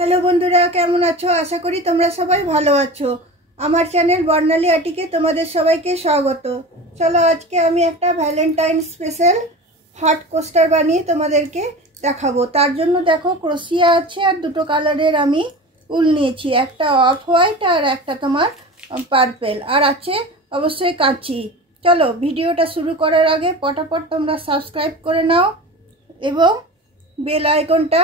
Hello বন্ধুরা, কেমন আছো? আশা করি তোমরা সবাই ভালো আছো। আমার চ্যানেল বর্ণালী আটিকে তোমাদের সবাইকে স্বাগত। চলো আজকে আমি একটা ভ্যালেন্টাইন স্পেশাল হার্ট কোস্টার বানিয়ে তোমাদেরকে দেখাবো। তার জন্য দেখো ক্রোশিয়া আছে আর দুটো কালারের আমি উল নিয়েছি, একটা অফ হোয়াইট আর একটা তোমার পার্পেল, আর আছে অবশ্যই কাঁচি। চলো ভিডিওটা শুরু করার আগে পটাপট তোমরা সাবস্ক্রাইব করে নাও এবং বেল আইকনটা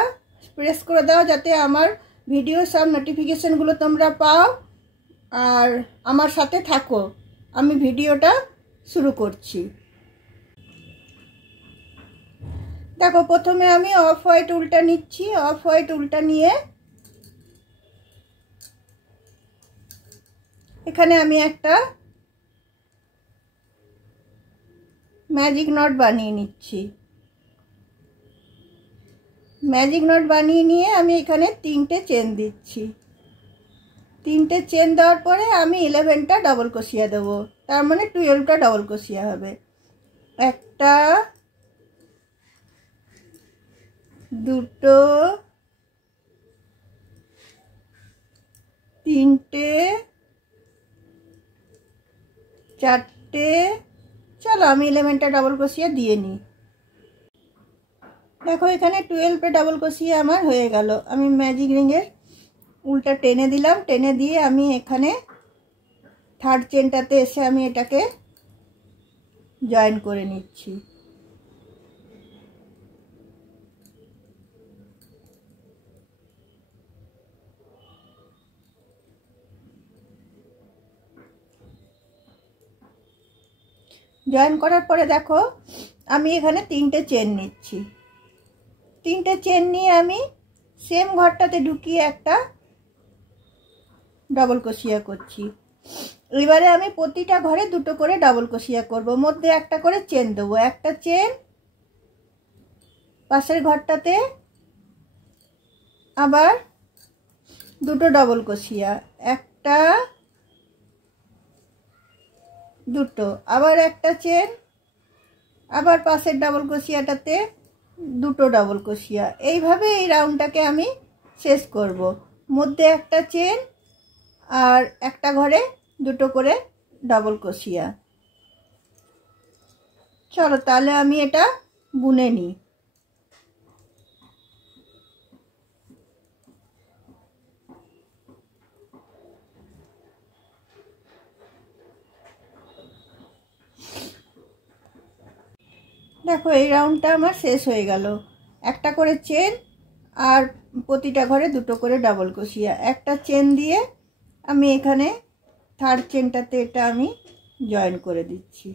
প্রেস করে দাও যাতে আমার ভিডিও সব নোটিফিকেশনগুলো তোমরা পাও আর আমার সাথে থাকো। আমি ভিডিওটা শুরু করছি। দেখো প্রথমে আমি অফ হোয়াইট উলটা নিচ্ছি। অফ হোয়াইট উলটা নিয়ে এখানে আমি একটা ম্যাজিক নট বানিয়ে নিচ্ছি। ম্যাজিক নট বানিয়ে নিয়ে আমি এখানে 3টে চেন দিচ্ছি। 3টে চেন দেওয়ার পরে আমি 11টা ডবল ক্রোশিয়া দেবো, তার মানে 12টা ডবল ক্রোশিয়া হবে। একটা, দুটো, তিনটে, চারটে। চলো আমি 11টা ডবল ক্রোশিয়া দিয়ে নিই। দেখো এখানে 12টা ডবল ক্রোশিয়া আমার হয়ে গেল। আমি ম্যাজিক রিংয়ের উলটা টেনে দিলাম, টেনে দিয়ে আমি এখানে থার্ড চেনটাতে এসে আমি এটাকে জয়েন করে নিচ্ছি। জয়েন করার পরে দেখো আমি এখানে 3টে চেন নিচ্ছি। 3টে চেন নিয়ে আমি সেম ঘরটাতে ঢুকিয়ে একটা ডবল ক্রোশিয়া করছি। এবারে আমি প্রতিটা ঘরে দুটো করে ডবল ক্রোশিয়া করব, মধ্যে একটা করে চেন দেবো। একটা চেন, পাশের ঘরটাতে আবার দুটো ডবল ক্রোশিয়া, একটা, দুটো, আবার একটা চেন, আবার পাশের ডবল ক্রোশিয়াটাতে দুটো ডবল ক্রোশিয়া। এইভাবে এই রাউন্ডটাকে আমি শেষ করব। মধ্যে একটা চেন আর একটা ঘরে দুটো করে ডবল ক্রোশিয়া। চলো তাহলে আমি এটা বুনে নিই। দেখো এই রাউন্ডটা আমার শেষ হয়ে গেল। একটা করে চেন আর প্রতিটা ঘরে দুটো করে ডাবল ক্রোশিয়া। একটা চেন দিয়ে আমি এখানে থার্ড চেনটাতে এটা আমি জয়েন করে দিচ্ছি।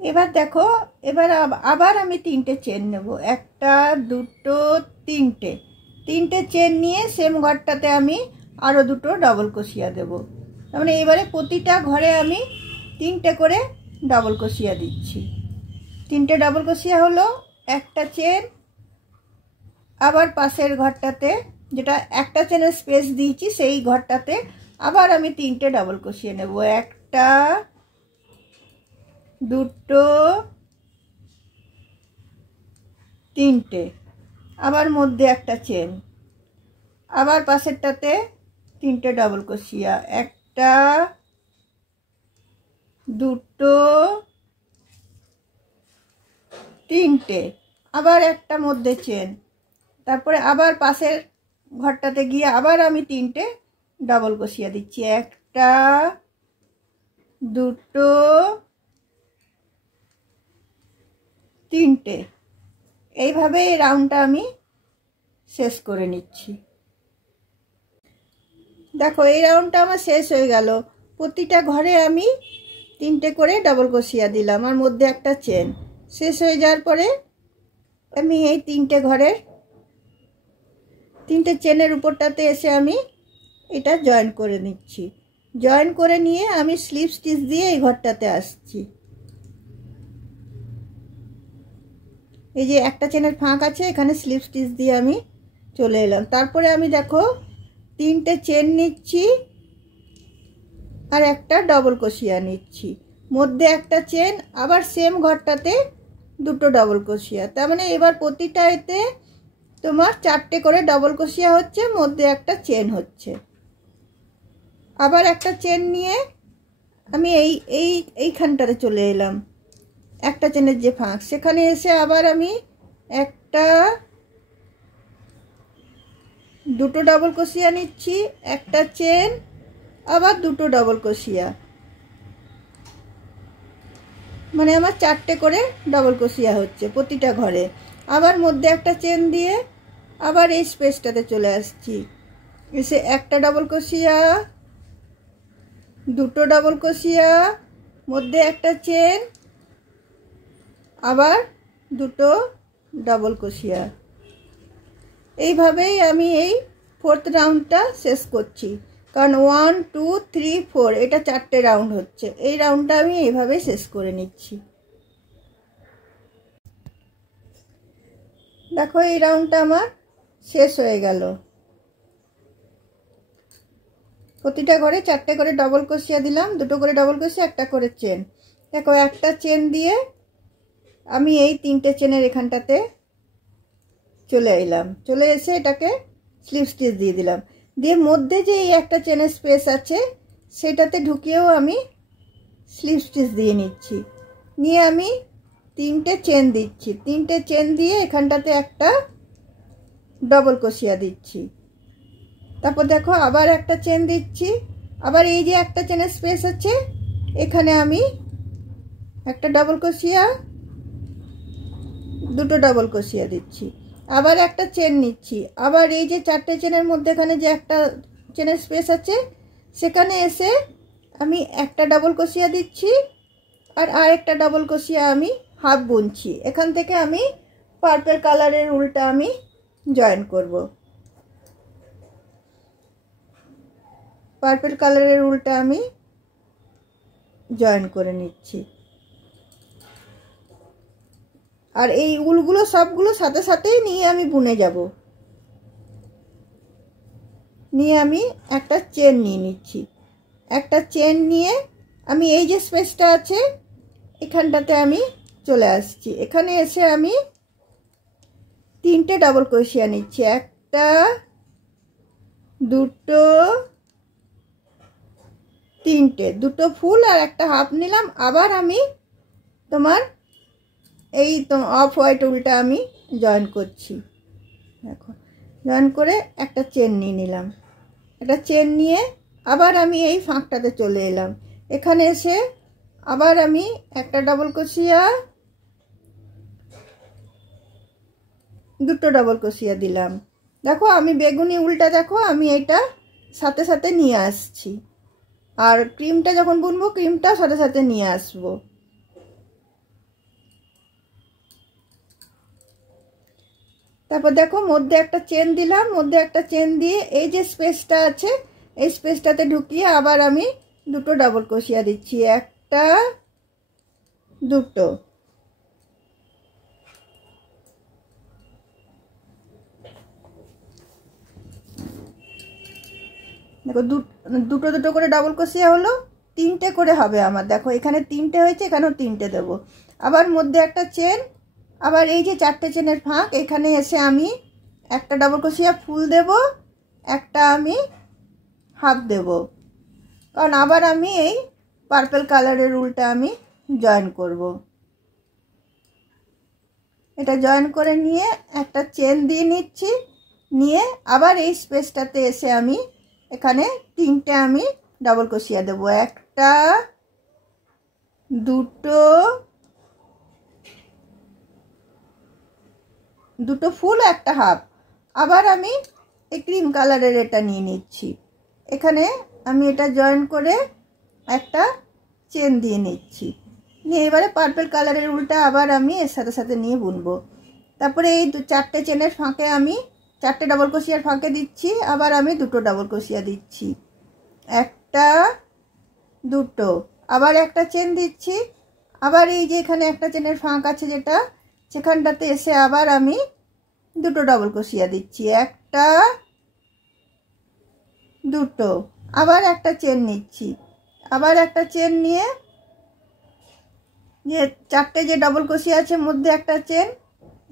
এবার দেখো এবার আবার আমি 3টে চেন নেব। একটা, দুটো, তিনটে। 3টে চেন নিয়ে সেম ঘরটাতে আমি আরও দুটো ডবল ক্রোশিয়া দেব। তার মানে এবারে প্রতিটা ঘরে আমি 3টে করে ডবল ক্রোশিয়া দিচ্ছি। 3টে ডবল ক্রোশিয়া হলো, একটা চেন, আবার পাশের ঘরটাতে যেটা একটা চেনের স্পেস দিয়েছি সেই ঘরটাতে আবার আমি 3টে ডবল ক্রোশিয়া নেব। একটা, দুটো, তিনটে, আবার মধ্যে একটা চেন, আবার পাশেরটাতে 3টে ডবল ক্রোশিয়া, একটা, দুটো, তিনটে, আবার একটা মধ্যে চেন, তারপরে আবার পাশের ঘরটাতে গিয়ে আবার আমি 3টে ডবল ক্রোশিয়া দিচ্ছি। একটা, দুটো, তিনটে। এইভাবে এই রাউন্ডটা আমি শেষ করে নিচ্ছি। দেখো এই রাউন্ডটা আমার শেষ হয়ে গেল। প্রতিটা ঘরে আমি 3টে করে ডবল ক্রোশিয়া দিলাম আর মধ্যে একটা চেন। শেষ হয়ে যাওয়ার পরে আমি এই 3টে ঘরের 3টে চেনের উপরটাতে এসে আমি এটা জয়েন করে নিচ্ছি। জয়েন করে নিয়ে আমি স্লিপ স্টিচ দিয়ে এই ঘরটাতে আসছি। এই যে একটা চেনের ফাঁক আছে, এখানে স্লিপ স্টিচ দিয়ে আমি চলে এলাম। তারপরে আমি দেখো 3টে চেন নিচ্ছি আর একটা ডবল ক্রোশিয়া নিচ্ছি, মধ্যে একটা চেন, আবার সেম ঘরটাতে দুটো ডবল ক্রোশিয়া। তার মানে এবার প্রতিটা এতে তোমার 4টে করে ডবল ক্রোশিয়া হচ্ছে, মধ্যে একটা চেন হচ্ছে। আবার একটা চেন নিয়ে আমি এইখানটাতে চলে এলাম, একটা চেনের যে ফাঁক সেখানে এসে আবার আমি একটা দুটো ডবল ক্রোশিয়া নিচ্ছি, একটা চেন, আবার দুটো ডবল ক্রোশিয়া, মানে আমার 4টে করে ডবল ক্রোশিয়া হচ্ছে প্রতিটা ঘরে। আবার মধ্যে একটা চেন দিয়ে আবার এই স্পেসটাতে চলে আসছি, এসে একটা ডবল ক্রোশিয়া, দুটো ডবল ক্রোশিয়া, মধ্যে একটা চেন, আবার দুটো ডবল ক্রোশিয়া। এইভাবেই আমি এই 4th রাউন্ডটা শেষ করছি, কারণ 1 2 3 4 এটা 4টে রাউন্ড হচ্ছে। এই রাউন্ডটা আমি এইভাবে শেষ করে নিচ্ছি। দেখো এই রাউন্ডটা আমার শেষ হয়ে গেল। প্রতিটা ঘরে 4টে করে ডবল ক্রোশিয়া দিলাম, দুটো করে ডবল ক্রোশিয়া, একটা করে চেন। দেখো একটা চেন দিয়ে আমি এই 3টে চেনের এখানটাতে চলে এলাম, চলে এসে এটাকে স্লিপ স্টিচ দিয়ে দিলাম, দিয়ে মধ্যে যে এই একটা চেনের স্পেস আছে সেটাতে ঢুকিয়েও আমি স্লিপ স্টিচ দিয়ে নিচ্ছি। নিয়ে আমি 3টে চেন দিচ্ছি, 3টে চেন দিয়ে এখানটাতে একটা ডবল ক্রোশিয়া দিচ্ছি। তারপর দেখো আবার একটা চেন দিচ্ছি, আবার এই যে একটা চেনের স্পেস আছে এখানে আমি একটা ডবল ক্রোশিয়া, দুটো ডবল ক্রোশিয়া দিচ্ছি, আবার একটা চেন নিচ্ছি, আবার এই যে 4টে চেনের মধ্যেখানে যে একটা চেনের স্পেস আছে সেখানে এসে আমি একটা ডবল ক্রোশিয়া দিচ্ছি, আর আরেকটা ডবল ক্রোশিয়া আমি হাফ বুনছি। এখান থেকে আমি পার্পল কালারের উলটা আমি জয়েন করব। পার্পল কালারের উলটা আমি জয়েন করে নিচ্ছি। আর এই উলগুলো সবগুলো সাথে সাথেই নিয়ে আমি বুনে যাব। নিয়ে আমি একটা চেন নিয়ে নিচ্ছি, একটা চেন নিয়ে আমি এই যে স্পেসটা আছে এখানটাতে আমি চলে আসছি। এখানে এসে আমি 3টে ডবল ক্রোশিয়া নিচ্ছি, একটা, দুটো, 3টে, দুটো ফুল আর একটা হাফ নিলাম। আবার আমি তোমার এই তো অফ হোয়াইট উলটা আমি জয়েন করছি। দেখো জয়েন করে একটা চেন নিয়ে নিলাম, একটা চেন নিয়ে আবার আমি এই ফাঁকটাতে চলে এলাম। এখানে এসে আবার আমি একটা ডবল ক্রোশিয়া, দুটো ডবল ক্রোশিয়া দিলাম। দেখো আমি বেগুনি উলটা দেখো আমি এটা সাথে সাথে নিয়ে আসছি, আর ক্রিমটা যখন বুনবো ক্রিমটা সাথে সাথে নিয়ে আসবো। তারপর দেখো মধ্যে একটা চেন দিলাম, মধ্যে একটা চেন দিয়ে এই যে স্পেসটা আছে এই স্পেসটাতে ঢুকিয়ে আবার আমি দুটো ডবল ক্রোশিয়া দিচ্ছি, একটা, দুটো। দেখো দুটো দুটো করে ডবল ক্রোশিয়া হলো, 3টে করে হবে আমার। দেখো এখানে 3টে হয়েছে, এখানেও 3টে দেবো। আবার মধ্যে একটা চেন, আবার এই যে 4টে চেনের ফাঁক এখানে এসে আমি একটা ডবল ক্রোশিয়া ফুল দেব, একটা আমি হাফ দেব, কারণ আবার আমি এই পার্পল কালারের উলটা আমি জয়েন করব। এটা জয়েন করে নিয়ে একটা চেন দিয়ে নিচ্ছি, নিয়ে আবার এই স্পেসটাতে এসে আমি এখানে 3টে আমি ডবল ক্রোশিয়া দেব, একটা, দুটো, দুটো ফুল, একটা হাফ। আবার আমি এই ক্রিম কালারের এটা নিয়ে নিচ্ছি, এখানে আমি এটা জয়েন করে একটা চেন দিয়ে নিচ্ছি, নিয়ে এবারে পার্পল কালারের উলটা আবার আমি এর সাথে সাথে নিয়ে বুনবো। তারপরে এই 4টে চেনের ফাঁকে আমি 4টে ডবল ক্রোশিয়ার ফাঁকে দিচ্ছি, আবার আমি দুটো ডবল ক্রোশিয়া দিচ্ছি, একটা, দুটো, আবার একটা চেন দিচ্ছি, আবার এই যে এখানে একটা চেনের ফাঁক আছে যেটা সেখানটাতে এসে আবার আমি দুটো ডবল ক্রোশিয়া দিচ্ছি, একটা, দুটো, আবার একটা চেন নিচ্ছি, আবার একটা চেন নিয়ে যে চারটে যে ডবল কুশি আছে মধ্যে একটা চেন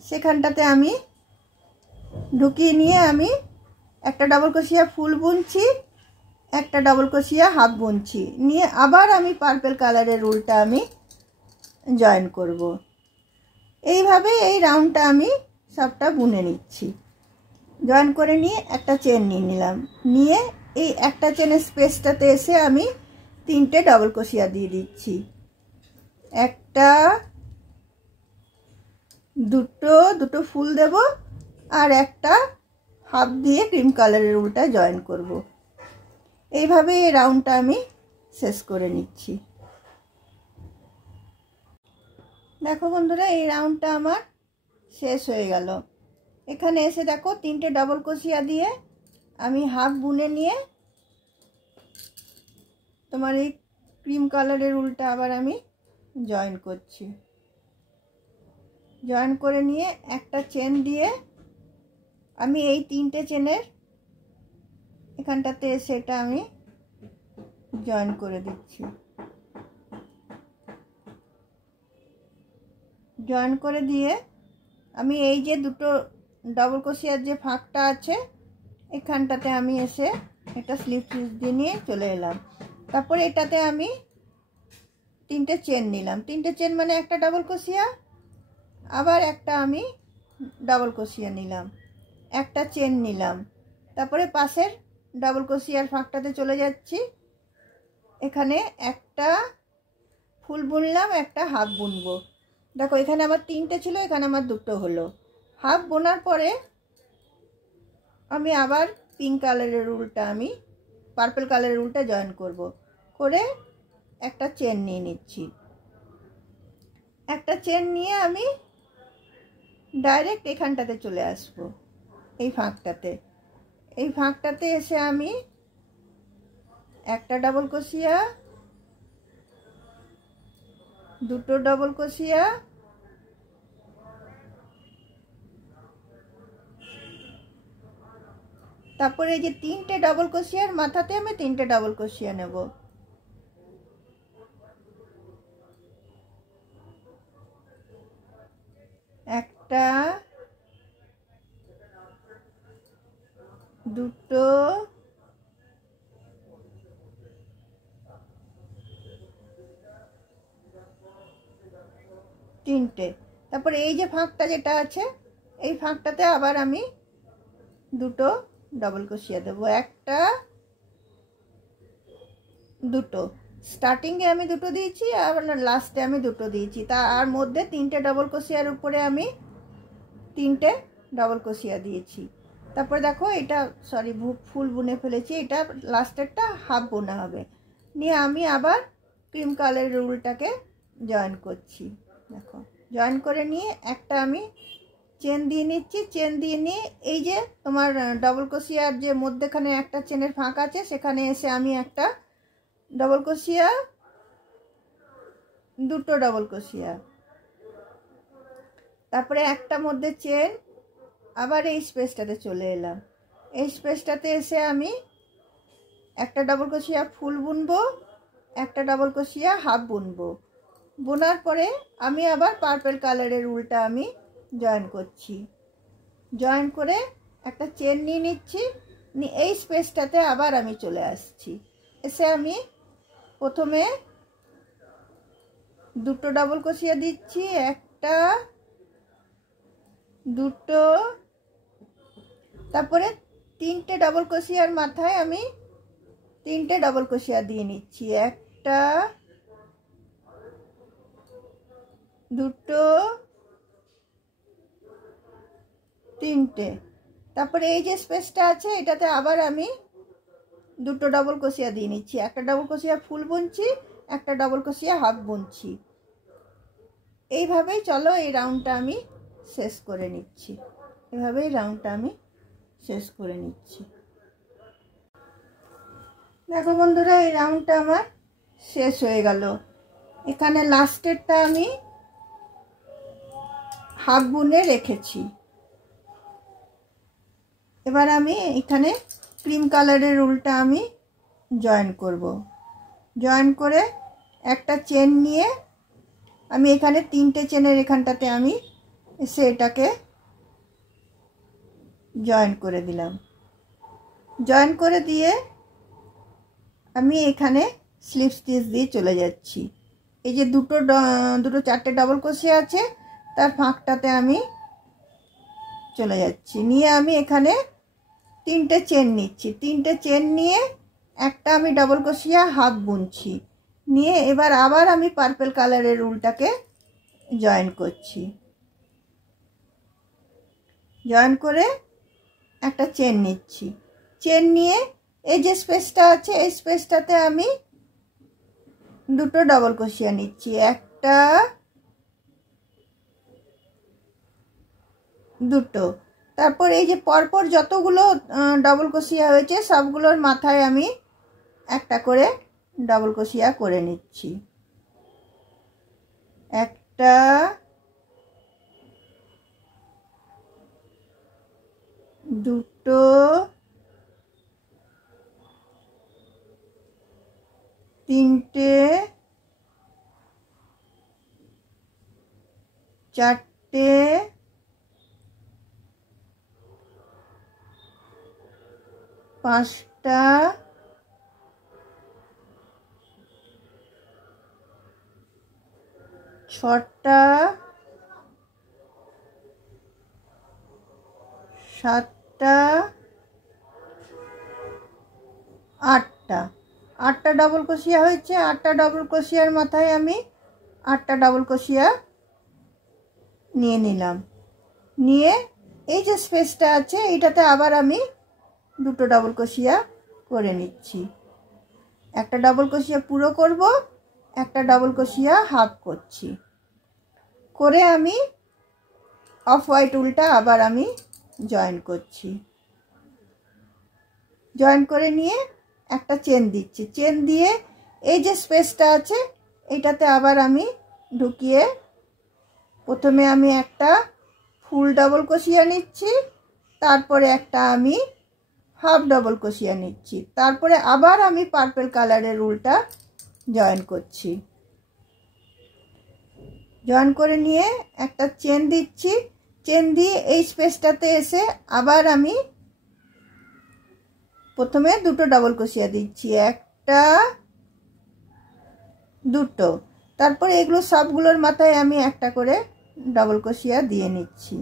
সেখানটাতে আমি ঢুকিয়ে নিয়ে আমি একটা ডবল ক্রোশিয়া ফুল বুনছি, একটা ডবল ক্রোশিয়া হাফ বুনছি, নিয়ে আবার আমি পার্পল কালারের উলটা আমি জয়েন করব। এইভাবে এই রাউন্ডটা আমি সবটা বুনে নিচ্ছি। জয়েন করে নিয়ে একটা চেন নিয়ে নিলাম, নিয়ে এই একটা চেনের স্পেসটাতে এসে আমি তিনটে ডবল ক্রোশিয়া দিয়ে দিচ্ছি। একটা, দুটো ফুল দেব, আর একটা হাফ দিয়ে ক্রিম কালারের উলটা জয়েন করব। এইভাবে এই রাউন্ডটা আমি শেষ করে নিচ্ছি। দেখো বন্ধুরা, এই রাউন্ডটা আমার শেষ হয়ে গেল। এখানে এসে দেখো তিনটে ডবল ক্রোশিয়া দিয়ে আমি হাফ বুনে নিয়ে তোমার এই ক্রিম কালারের উলটা আবার আমি জয়েন করছি। জয়েন করে নিয়ে একটা চেন দিয়ে আমি এই তিনটে চেনের এখানটাতে এসে এটা আমি জয়েন করে দিচ্ছি। জয়েন করে দিয়ে আমি এই যে দুটো ডবল ক্রোশিয়ার যে ফাঁকটা আছে এখানটাতে আমি এসে একটা স্লিপ স্টিচ দিয়ে নিয়ে চলে এলাম। তারপরে এটাতে আমি তিনটে চেন নিলাম। তিনটে চেন মানে একটা ডবল ক্রোশিয়া, আবার একটা আমি ডবল ক্রোশিয়া নিলাম, একটা চেন নিলাম, তারপরে পাশের ডবল ক্রোশিয়ার ফাঁকটাতে চলে যাচ্ছি। এখানে একটা ফুল বুনলাম, একটা হাফ বুনবো। দেখো এখানে আমার তিনটে ছিল, এখানে আমার দুটো হলো। হাফ বোনার পরে আমি আবার পিঙ্ক কালারের উলটা আমি পার্পল কালারের উলটা জয়েন করব, করে একটা চেন নিয়ে নিচ্ছি। একটা চেন নিয়ে আমি ডাইরেক্ট এখানটাতে চলে আসব, এই ফাঁকটাতে। এই ফাঁকটাতে এসে আমি একটা ডবল ক্রোশিয়া, দুটো ডবল ক্রোশিয়া, তারপরে এই যে তিনটে ডবল ক্রোশিয়ার মাথাতে আমি তিনটে ডবল ক্রোশিয়া নেব। একটা, দুটো, তিনটে। তারপরে এই যে ফাঁকটা যেটা আছে এই ফাঁকটাতে আবার আমি দুটো ডবল ক্রোশিয়া দেবো। একটা, দুটো, স্টার্টিংয়ে আমি দুটো দিয়েছি আর লাস্টে আমি দুটো দিয়েছি, তার মধ্যে তিনটে ডবল ক্রোশিয়ার উপরে আমি তিনটে ডবল ক্রোশিয়া দিয়েছি। তারপরে দেখো এটা ফুল বুনে ফেলেছি, এটা লাস্টেরটা হাফ বোনা হবে। নিয়ে আমি আবার ক্রিম কালারের উলটাকে জয়েন করছি। দেখো জয়েন করে নিয়ে একটা আমি চেন দিয়ে নিচ্ছি। চেন দিয়ে নিয়ে এই যে তোমার ডবল ক্রোশিয়ার যে মধ্যেখানে একটা চেনের ফাঁক আছে সেখানে এসে আমি একটা ডবল ক্রোশিয়া, দুটো ডবল ক্রোশিয়া, তারপরে একটা মধ্যে চেন, আবার এই স্পেসটাতে চলে এলাম। এই স্পেসটাতে এসে আমি একটা ডবল ক্রোশিয়া ফুল বুনবো, একটা ডবল ক্রোশিয়া হাফ বুনবো। বোনার পরে আমি আবার পার্পল কালারের উলটা আমি জয়েন করছি। জয়েন করে একটা চেন নিয়ে নিচ্ছি, এই স্পেসটাতে আবার আমি চলে আসছি। এসে আমি প্রথমে দুটো ডবল ক্রোশিয়া দিচ্ছি, একটা, দুটো, তারপরে তিনটে ডবল ক্রোশিয়ার মাথায় আমি তিনটে ডবল ক্রোশিয়া দিয়ে নিচ্ছি। একটা, দুটো, তিনটে। তারপরে এই যে স্পেসটা আছে এটাতে আবার আমি দুটো ডবল ক্রোশিয়া দিয়ে নিচ্ছি। একটা ডবল ক্রোশিয়া ফুল বুনছি, একটা ডবল ক্রোশিয়া হাফ বুনছি। এইভাবেই চলো এই রাউন্ডটা আমি শেষ করে নিচ্ছি। এভাবেই রাউন্ডটা আমি শেষ করে নিচ্ছি। দেখো বন্ধুরা, এই রাউন্ডটা আমার শেষ হয়ে গেল। এখানে লাস্টেরটা আমি হাফ বুনে রেখেছি। এবার আমি এখানে ক্রিম কালারের উলটা আমি জয়েন করব। জয়েন করে একটা চেন নিয়ে আমি এখানে 3টে চেনের এখানটাতে আমি এসে এটাকে জয়েন করে দিলাম। জয়েন করে দিয়ে আমি এখানে স্লিপ স্টিচ দিয়ে চলে যাচ্ছি। এই যে দুটো 4টে ডাবল ক্রোশে আছে তার ফাঁকটাতে আমি চলে যাচ্ছি। নিয়ে আমি এখানে 3টে চেন নিচ্ছি। 3টে চেন নিয়ে একটা আমি ডাবল ক্রোশিয়া হাফ বুনছি। নিয়ে এবার আবার আমি পার্পল কালারের উলটাকে জয়েন করছি। জয়েন করে একটা চেন নিচ্ছি। চেন নিয়ে এই যে স্পেসটা আছে এই স্পেসটাতে আমি দুটো ডাবল ক্রোশিয়া নিচ্ছি, একটা দুটো। তারপর এই যে পরপর যতগুলো ডাবল ক্রোশিয়া হয়েছে সবগুলোর মাথায় আমি একটা করে ডাবল ক্রোশিয়া করে নিচ্ছি। একটা, দুটো, তিনটে, চারটে, পাঁচটা, ছটা, সাতটা, আটটা। 8টা ডাবল ক্রোশিয়া হয়েছে। 8টা ডাবল ক্রোশিয়ার মাথায় আমি 8টা ডাবল ক্রোশিয়া নিয়ে নিলাম। নিয়ে এই যে স্পেসটা আছে এইটাতে আবার আমি দুটো ডাবল ক্রোশিয়া করে নিচ্ছি। একটা ডাবল ক্রোশিয়া পুরো করব, একটা ডাবল ক্রোশিয়া হাফ করছি। করে আমি অফ হোয়াইট উলটা আবার আমি জয়েন করছি। জয়েন করে নিয়ে একটা চেন দিচ্ছি। চেন দিয়ে এই যে স্পেসটা আছে এইটাতে আবার আমি ঢুকিয়ে প্রথমে আমি একটা ফুল ডাবল ক্রোশিয়া নিচ্ছি, তারপরে একটা আমি হাফ ডাবল ক্রোশিয়া নিচ্ছি, তারপরে আবার আমি পার্পল কালারের উলটা জয়েন করছি। জয়েন করে নিয়ে একটা চেন দিচ্ছি। চেন দিয়ে এই স্পেসটাতে এসে আবার আমি প্রথমে দুটো ডাবল ক্রোশিয়া দিচ্ছি, একটা, দুটো। তারপরে এগুলো সবগুলোর মাথায় আমি একটা করে ডাবল ক্রোশিয়া দিয়ে নিচ্ছি।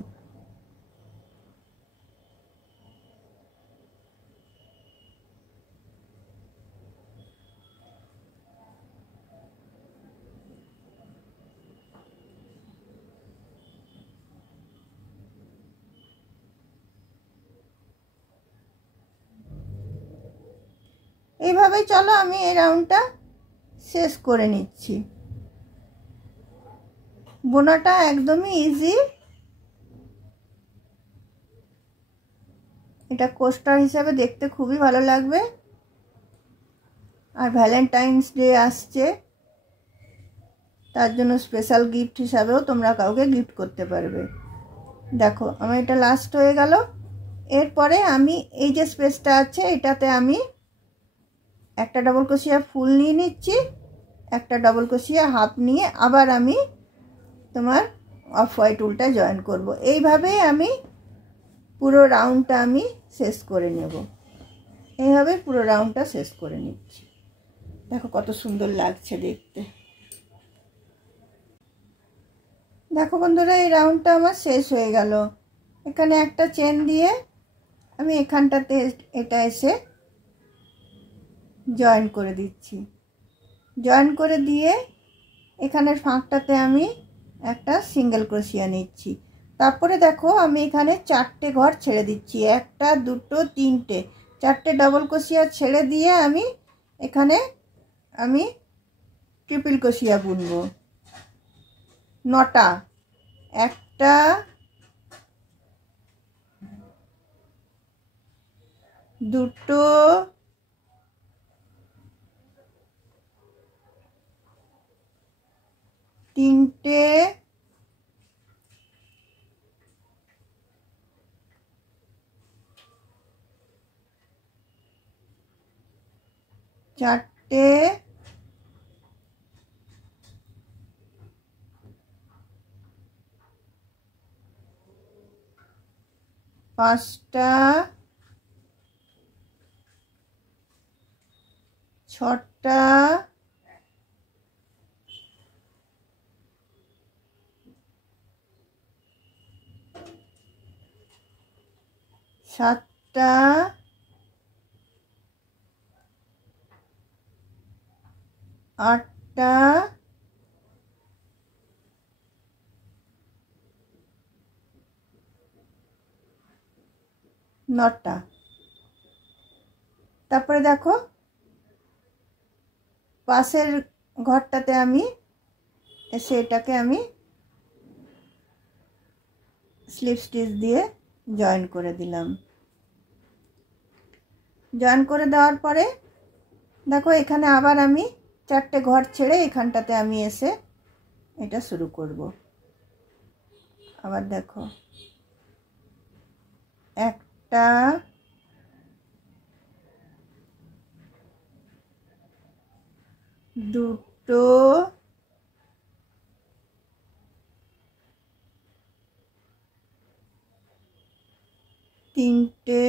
এইভাবে চলো আমি এই রাউন্ডটা শেষ করে নিচ্ছি। বোনাটা একদমই ইজি। এটা কোস্টার হিসাবে দেখতে খুবই ভালো লাগবে। আর ভ্যালেন্টাইন্স ডে আসছে, তার জন্য স্পেশাল গিফট হিসাবেও তোমরা কাউকে গিফট করতে পারবে। দেখো আমার এটা লাস্ট হয়ে গেল। এরপরে আমি এই যে স্পেসটা আছে এটাতে আমি একটা ডাবল ক্রোশিয়া ফুল নিয়ে নিচ্ছি, একটা ডাবল ক্রোশিয়া হাফ নিয়ে আবার আমি তোমার অফ হোয়াইট উলটা জয়েন করব। এইভাবেই আমি পুরো রাউন্ডটা আমি শেষ করে নেব। এইভাবে পুরো রাউন্ডটা শেষ করে নিচ্ছি। দেখো কত সুন্দর লাগছে দেখতে। দেখো বন্ধুরা এই রাউন্ডটা আমার শেষ হয়ে গেল। এখানে একটা চেন দিয়ে আমি এখানটাতে এটা এসে জয়েন করে দিচ্ছি। জয়েন করে দিয়ে এখানের ফাঁকটাতে আমি একটা সিঙ্গেল ক্রোশিয়া নিচ্ছি। তারপরে দেখো আমি এখানে 4টে ঘর ছেড়ে দিচ্ছি, একটা, দুটো, তিনটে, 4টে ডাবল ক্রোশিয়া ছেড়ে দিয়ে আমি এখানে আমি ট্রিপল ক্রোশিয়া বুনবো 9টা। একটা, দুটো, তিনটে, চারটে, 5টা 6টা 7টা 8টা 9টা। তারপরে দেখো পাশের ঘরটাতে আমি এসে এটাকে আমি স্লিপ স্টিচ দিয়ে জয়েন করে দিলাম। জয়েন করে দেওয়ার পরে দেখো এখানে আবার আমি 4টে ঘর ছেড়ে এখানটাতে আমি এসে এটা শুরু করব। আবার দেখো 1টা 2টো 3টে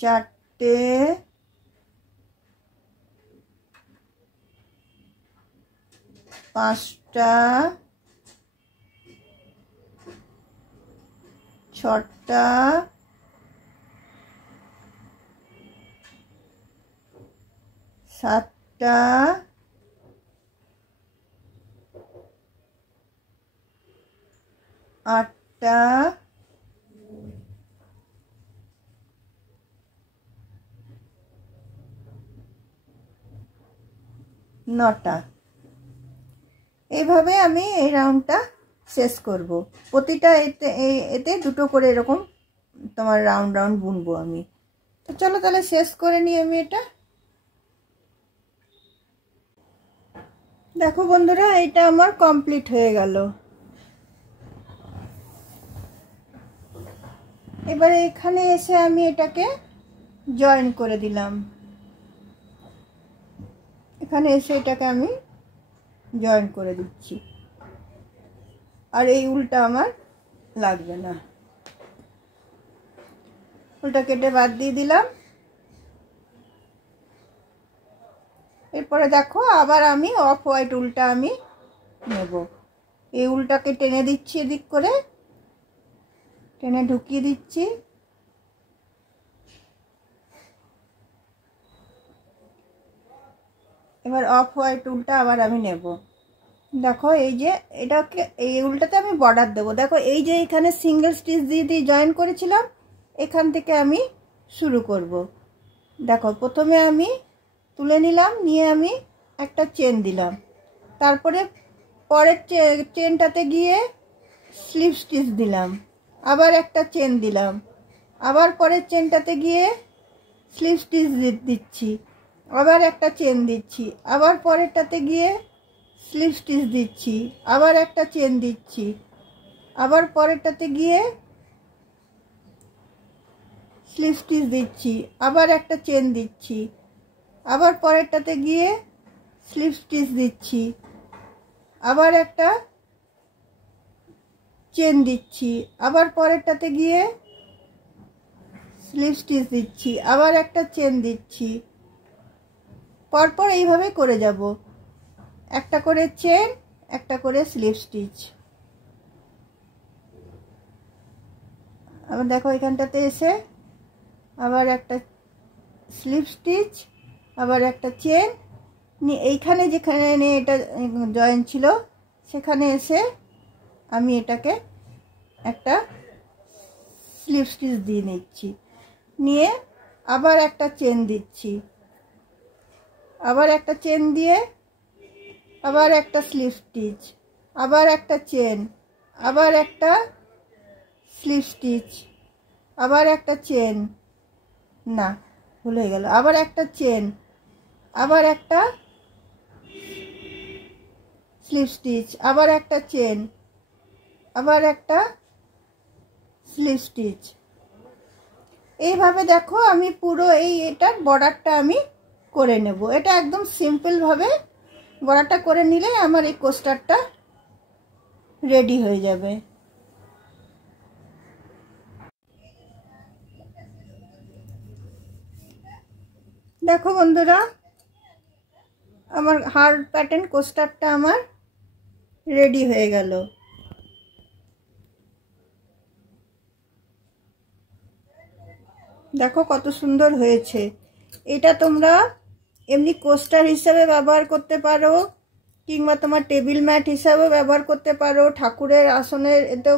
4টে 5টা 6টা 7টা 8টা 9টা। এইভাবে আমি এই রাউন্ডটা শেষ করব। প্রতিটা এতে দুটো করে এরকম তোমার রাউন্ড রাউন্ড বুনবো আমি। তো চলো তাহলে শেষ করে নিই আমি এটা। দেখো বন্ধুরা, এটা আমার কমপ্লিট হয়ে গেল। এবারে এখানে এসে আমি এটাকে জয়েন করে দিলাম। এখানে এসে এটাকে আমি জয়েন করে দিচ্ছি, আর এই উল্টা আমার লাগবে না। উল্টা কেটে বাদ দিয়ে দিলাম। এরপরে দেখো আবার আমি অফ হোয়াইট উল্টা আমি নেব। এই উল্টাকে টেনে দিচ্ছি, এদিক করে টেনে ঢুকিয়ে দিচ্ছি। এবার অফ হোয়াইট উল্টা আবার আমি নেব। দেখো এই যে এটাকে এই উল্টাতে আমি বর্ডার দেবো। দেখো এই যে এখানে সিঙ্গেল স্টিচ দিয়ে দিয়ে জয়েন করেছিলাম, এখান থেকে আমি শুরু করব। দেখো প্রথমে আমি তুলে নিলাম, নিয়ে আমি একটা চেন দিলাম, তারপরে পরের চেনটাতে গিয়ে স্লিপ স্টিচ দিলাম, আবার একটা চেন দিলাম, আবার পরের চেনটাতে গিয়ে স্লিপ স্টিচ দিচ্ছি, আবার একটা চেন দিচ্ছি, আবার পরেরটাতে গিয়ে স্লিপ স্টিচ দিচ্ছি, আবার একটা চেন দিচ্ছি, আবার পরেরটাতে গিয়ে স্লিপ স্টিচ দিচ্ছি, আবার একটা চেন দিচ্ছি, আবার পরেরটাতে গিয়ে স্লিপ স্টিচ দিচ্ছি, আবার একটা চেন দিচ্ছি, আবার পরেরটাতে গিয়ে স্লিপ স্টিচ দিচ্ছি, আবার একটা চেন দিচ্ছি। পরপর এইভাবে করে যাব, একটা করে চেন, একটা করে স্লিপ স্টিচ। আবার দেখো এখানটাতে এসে আবার একটা স্লিপ স্টিচ, আবার একটা চেন নিয়ে এইখানে যেখানে এটা জয়েন ছিল সেখানে এসে আমি এটাকে একটা স্লিপ স্টিচ দিয়ে নিচ্ছি, নিয়ে আবার একটা চেন দিচ্ছি, আবার একটা চেন দিয়ে আবার একটা স্লিপ স্টিচ, আবার একটা চেন, আবার একটা স্লিপ স্টিচ, আবার একটা চেন, না ভুল হয়ে গেল, আবার একটা চেন, আবার একটা স্লিপ স্টিচ, আবার একটা চেন, আবার একটা স্লিপ স্টিচ। এইভাবে দেখো আমি পুরো এটার বর্ডারটা আমি করে নেব। এটা একদম সিম্পল ভাবে বর্ডারটা করে নিলে আমার এই কোস্টারটা রেডি হয়ে যাবে। দেখো বন্ধুরা, আমার হার্ট প্যাটার্ন কোস্টারটা আমার রেডি হয়ে গেল। দেখো কত সুন্দর হয়েছে। এটা তোমরা এমনি কোস্টার হিসাবে ব্যবহার করতে পারো, কিংবা তোমার টেবিল ম্যাট হিসাবেও ব্যবহার করতে পারো, ঠাকুরের আসনের এতেও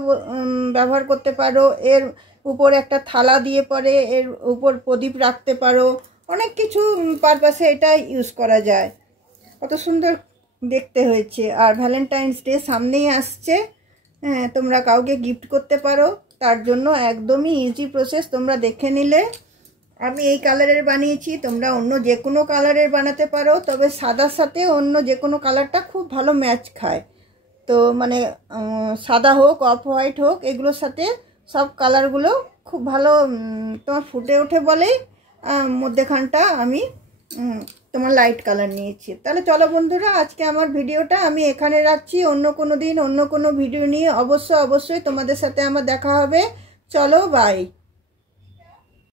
ব্যবহার করতে পারো। এর উপর একটা থালা দিয়ে পরে এর উপর প্রদীপ রাখতে পারো, অনেক কিছু পারপাসে এটা ইউজ করা যায়। কত সুন্দর দেখতে হয়েছে। আর ভ্যালেন্টাইন্স ডে সামনেই আসছে, হ্যাঁ, তোমরা কাউকে গিফট করতে পারো। তার জন্য একদমই ইজি প্রসেস, তোমরা দেখে নিলে। আমি এই কালারের বানিয়েছি, তোমরা অন্য যে কোনো কালারের বানাতে পারো, তবে সাদার সাথে অন্য যে কোনো কালারটা খুব ভালো ম্যাচ খায়। তো মানে সাদা হোক, অফ হোয়াইট হোক, এগুলোর সাথে সব কালারগুলো খুব ভালো তোমার ফুটে ওঠে বলেই মধ্যেখানটা আমি তোমার লাইট কালার নিয়েছি। তাহলে চলো বন্ধুরা, আজকে আমার ভিডিওটা আমি এখানে রাখছি। অন্য কোনো দিন অন্য কোনো ভিডিও নিয়ে অবশ্যই তোমাদের সাথে আমার দেখা হবে। চলো, বাই।